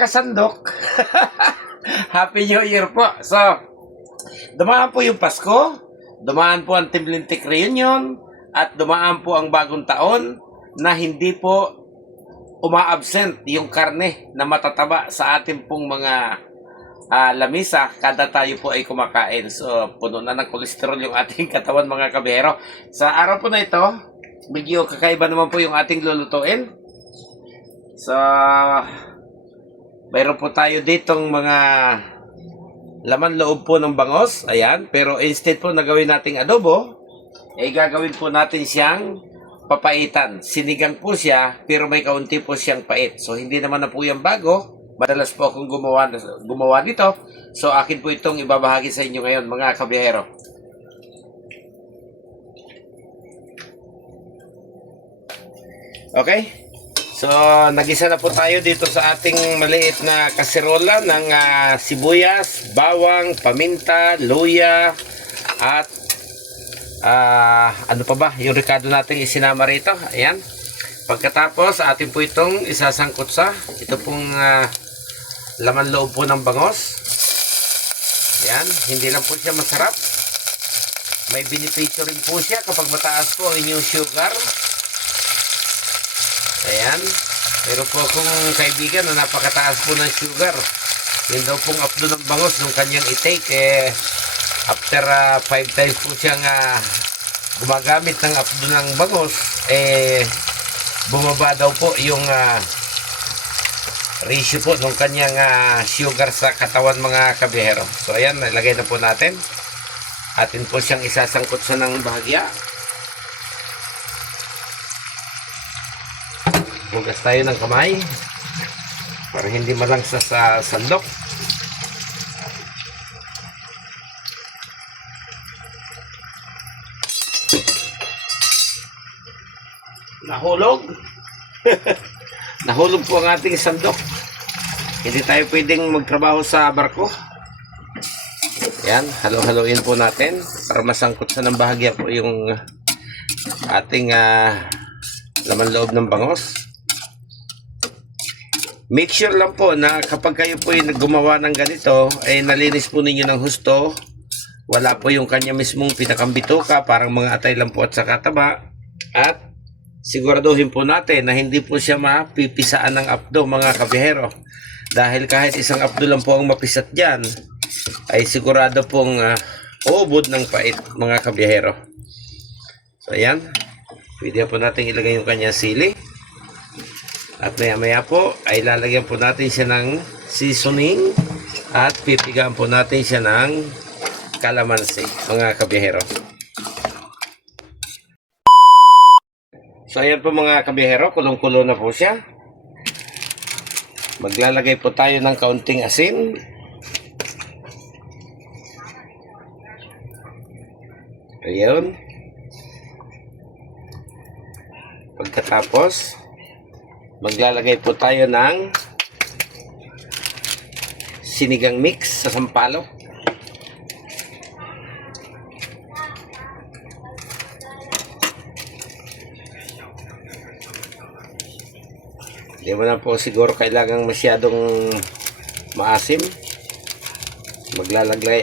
kasandok, Happy New Year po. So, dumaan po yung Pasko, dumaan po ang Team Lintik Reunion, at dumaan po ang bagong taon na hindi po uma-absent yung karne na matataba sa ating pong mga lamisa kada tayo po ay kumakain. So, puno na ng kolesterol yung ating katawan mga kabero. Sa araw po na ito, medyo kakaiba naman po yung ating lulutuin. So, mayroon po tayo ditong mga laman loob po ng bangos. Ayan. Pero instead po na gawin nating adobo, gagawin po natin siyang papaitan. Sinigang po siya, pero may kaunti po siyang pait. So, hindi naman na po yung bago. Madalas po akong gumawa nito. So, akin po itong ibabahagi sa inyo ngayon, mga kabiyahero. Okay? So, nagisa na po tayo dito sa ating maliit na kaserola ng sibuyas, bawang, paminta, luya, at ano pa ba? Yung ricado natin isinama rito. Ayan. Pagkatapos, atin po itong isasangkot sa ito pong laman loob po ng bangos. Ayan. Hindi lang po siya masarap. May benepisyo rin po siya kapag mataas po ang inyong sugar. Ayan. Meron po akong kaibigan na napakataas po ng sugar. Yun daw pong updo ng bangos nung kanyang i-take. After 5 times po siyang gumagamit ng updo ng bangos, bumaba daw po yung ratio po nung kanyang sugar sa katawan mga kabihero. So ayan, nalagay na po natin. Atin po siyang isasangkot sa ng bahagya. Hugas tayo ng kamay para hindi malangsa sa sandok. Nahulog. Nahulog po ang ating sandok. Hindi tayo pwedeng magtrabaho sa barko. Yan, halo-haloin po natin para masangkot sa ng bahagya po yung ating laman loob ng bangos. Make sure lang po na kapag kayo po ay gumawa ng ganito, ay nalinis po ninyo ng husto. Wala po yung kanya mismong pinakambituka, parang mga atay lang po at saka taba. At siguraduhin po natin na hindi po siya mapipisaan ng apdo mga kabihero. Dahil kahit isang apdo lang po ang mapisat dyan, ay sigurado pong ubod ng pait mga kabihero. So ayan, pwede po natin ilagay yung kanya sili. At maya-maya po ay lalagyan po natin siya ng seasoning at pipigaan po natin siya ng kalamansi mga kabihero. So ayan po mga kabihero, kulong-kulo na po siya. Maglalagay po tayo ng kaunting asin. Ayun. Pagkatapos, maglalagay po tayo ng sinigang mix sa sampalok. Hindi mo na po siguro kailangan masyadong maasim.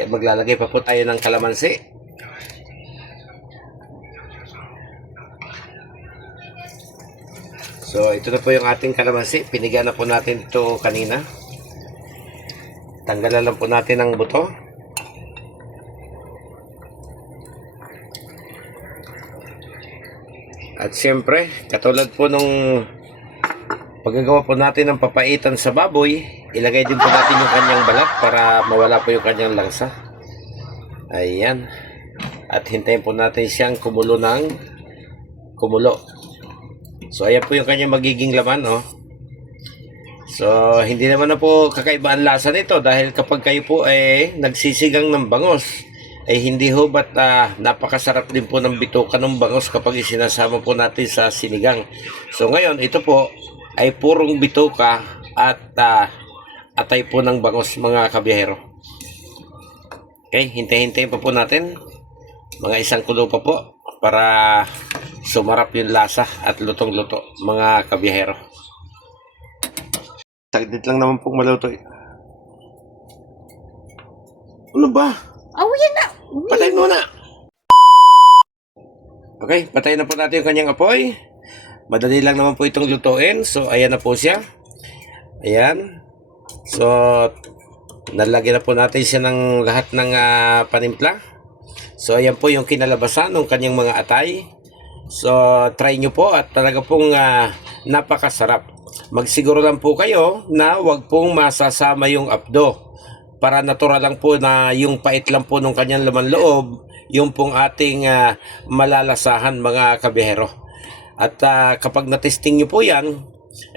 Maglalagay pa po tayo ng kalamansi. So, ito na po yung ating kalamansi. Piniga na po natin ito kanina. Tanggalan lang po natin ang buto. At siyempre, katulad po nung paggagawa po natin ng papaitan sa baboy, ilagay din po natin yung kanyang balat para mawala po yung kanyang langsa. Ayan. At hintayin po natin siyang kumulo ng kumulo. So, ayan po yung kanyang magiging laman, oh. So, hindi naman na po kakaiba ang lasa nito dahil kapag kayo po ay nagsisigang ng bangos, ay hindi ho ba't napakasarap din po ng bituka ng bangos kapag isinasama po natin sa sinigang. So, ngayon, ito po ay purong bituka at atay po ng bangos mga kabiyahero. Okay, hintay-hintayin pa po natin. Mga isang kulo pa po para sumarap yung lasa at lutong-luto mga kabiyahero. Saglit lang naman pong maluto. Ano ba? Oh, yan na. Patayin mo na. Okay, patayin na po natin yung kanyang apoy. Madali lang naman po itong lutuin. So, ayan na po siya. Ayan. So, nalagyan na po natin siya ng lahat ng panimpla. So, ayan po yung kinalabasan ng kanyang mga atay. So, try nyo po at talaga pong napakasarap. Magsiguro lang po kayo na wag pong masasama yung apdo. Para natural lang po na yung pait lang po ng kanyang laman loob, yung pong ating malalasahan mga kabihero. At kapag natesting nyo po yan,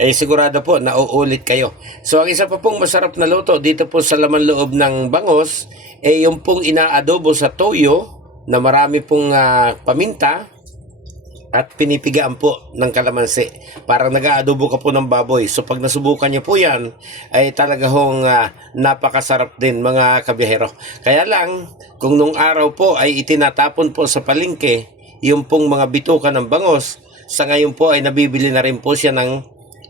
eh sigurado po na uulit kayo. So ang isa pa pong masarap na luto dito po sa laman loob ng bangos, eh yung pong inaadobo sa toyo na marami pong paminta at pinipigaan po ng kalamansi. Parang nag-aadobo ka po ng baboy. So pag nasubukan niyo po yan, ay talaga hong napakasarap din mga kabihero. Kaya lang, kung nung araw po ay itinatapon po sa palengke, yung pong mga bituka ng bangos, sa ngayon po ay nabibili na rin po siya ng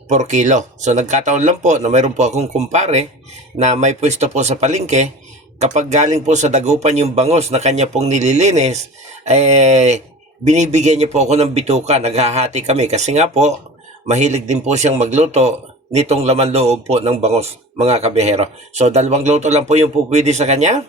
4 kilo. So nagkataon lang po na mayroon po akong kumpare na may pwesto po sa palengke. Kapag galing po sa dagupan yung bangos na kanya pong nililinis, binibigyan niya po ako ng bituka, naghahati kami kasi nga po, mahilig din po siyang magluto nitong laman loob po ng bangos, mga kabihero. So, 2 luto lang po yung pupwede sa kanya.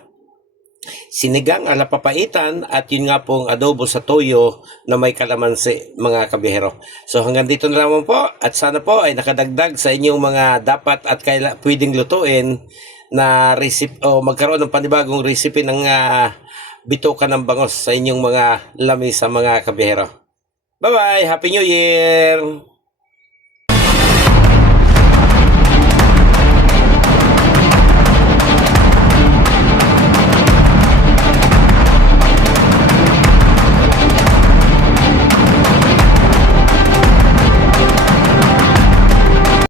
Sinigang ala papaitan at yun nga pong adobo sa toyo na may kalamansi, mga kabihero. So, hanggang dito na naman po at sana po ay nakadagdag sa inyong mga dapat at pwedeng lutuin na recipe o magkaroon ng panibagong recipe ng bituka ng bangos sa inyong mga lamisa mga kabihero. Bye-bye! Happy New Year!